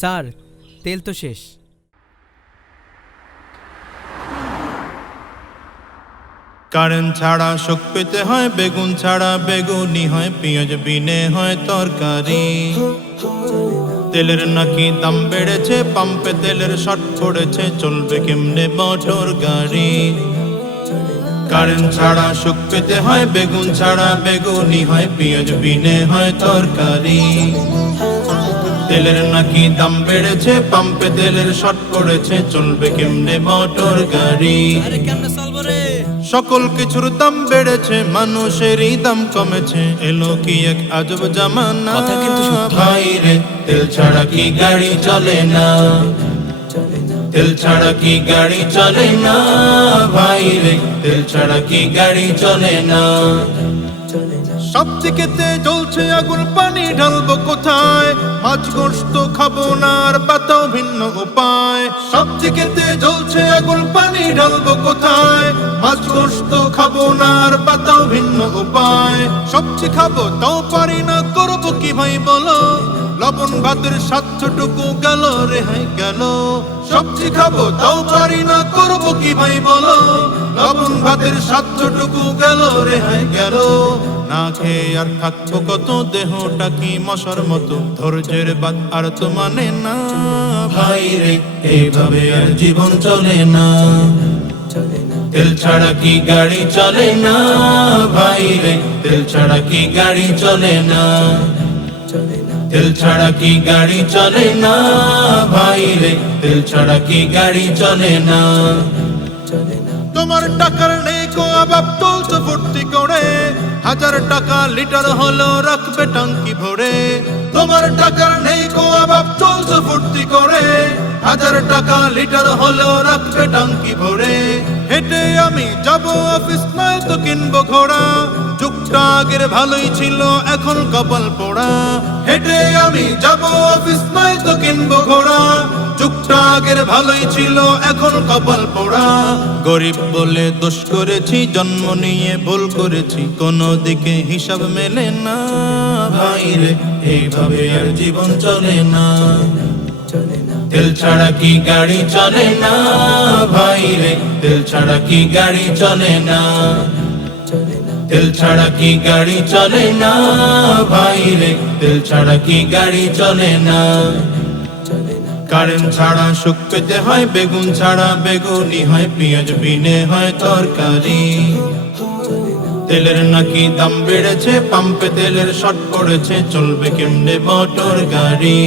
Sir, তেল তো শেষ। কারেন্ট ছাড়া শোক পেতে হয়, বেগুন ছাড়া বেগুনি হয়, পেঁয়াজ বিনে হয় তরকারি। তেলের নাকি দাম বেড়েছে, পাম্পে তেলের শর্ট পড়েছে, চলবে কেমনে মোটর গাড়ি। কারেন্ট ছাড়া শোক পেতে হয়, বেগুন ছাড়া বেগুনি হয়, পেঁয়াজ বিনে হয় তরকারি। তেলের নাকি দাম বেড়েছে? পাম্পে তেলের শর্ট পড়েছে। চলবে কেমনে মোটর গাড়ি? সকল কিছুর দাম বেড়েছে মানুষেরই দাম কমেছে। এলো কি এক আজব জামানা? কথা কিন্তু সত্যি। ভাই রে তেল ছাড়া কি গাড়ি চলে না? তেল ছাড়া কি গাড়ি চলে না? ভাই রে তেল ছাড়া কি গাড়ি চলে না? সব দিকেতে জ্বলছে আগুন, পানি ঢালবো কোথায়? মাছ গোস্ত খাব না আর পাতাও ভিন্ন উপায়। সব দিকেতে জ্বলছে আগুন, পানি ঢালবো কোথায়? মাছ গোস্ত খাব না আর পাতাও ভিন্ন উপায়। সবজি খাব, তাও পারি না, করব কি ভাই বলো? লবণ ভাতের সাতটুকু গেল, রেহাই গেল। সবজি খাব, তাও পারি না কি ভাই বলো? লবণ ভাতের সাতটুকু গেল রেহাই গেল। না খেয়ে আর থাকব কত? দেহটা কি মশার মতো? ধৈর্যের বাদ আর তো মানে না। ভাই রে এইভাবে আর জীবন চলে না। তেল ছাড়া কি গাড়ি চলে না? ভাই রে, তেল ছাড়া কি গাড়ি চলে না? তেল ছাড়া কি গাড়ি চলে না? ভাই রে, তেল ছাড়া কি গাড়ি চলে না? তোমার টাকার নেই করে। হাজার টাকা লিটার হলো রাখবে টাঙ্কি ভরে। তোমার টাকার নেই চলছে ফুর্তি করে। হাজার টাকা লিটার হলো রাখবে টাঙ্কি ভরে। হেঁটে আমি যাব অফিস, নয় তো কিনবো ঘোড়া। যুগটা আগের ভালোই ছিল, এখন কপাল পোড়া। হেঁটে আমি যাব অফিস, নয় তো কিনবো ঘোড়া। যুগটা আগের ভালোই ছিল, এখন কপাল পোড়া। গরিব বলে দোষ করেছি, জন্ম নিয়ে ভুল করেছি, কোনো দিকে হিসাব মেলে না। ভাই রে, এইভাবে আর জীবন চলে না। তেল ছাড়া কি গাড়ি চলে না? ভাই রে, তেল ছাড়া কি গাড়ি চলে না? তেল ছাড়া কি গাড়ি চলে না? ভাই রে, তেল ছাড়া কি গাড়ি চলে না? কারেন্ট ছাড়া পেতে হয়, বেগুন ছাড়া বেগুনি হয়, পেঁয়াজ বিনে হয়, তরকারি। তেলের নাকি দাম বেড়েছে, পাম্পে তেলের শর্ট পড়েছে, চলবে কেমনে মোটর গাড়ি?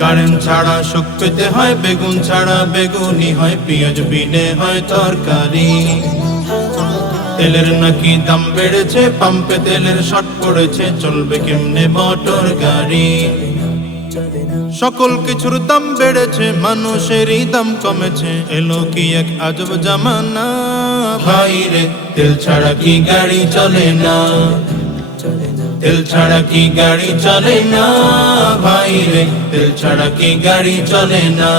কারেন্ট ছাড়া পেতে হয়, বেগুন ছাড়া বেগুনি হয়, পেঁয়াজ বিনে হয়, তরকারি। তেলের নাকি দাম বেড়েছে, পাম্পে তেলের শর্ট পড়েছে, চলবে কেমনে মোটর গাড়ি? সকল কিছুর দাম বেড়েছে, মানুষেরই দাম কমেছে। এলো কি এক আজব জামানা? ভাই রে, তেল ছাড়া কি গাড়ি চলে না? তেল ছাড়া কি গাড়ি চলে না? ভাই রে, তেল ছাড়া কি গাড়ি চলে না?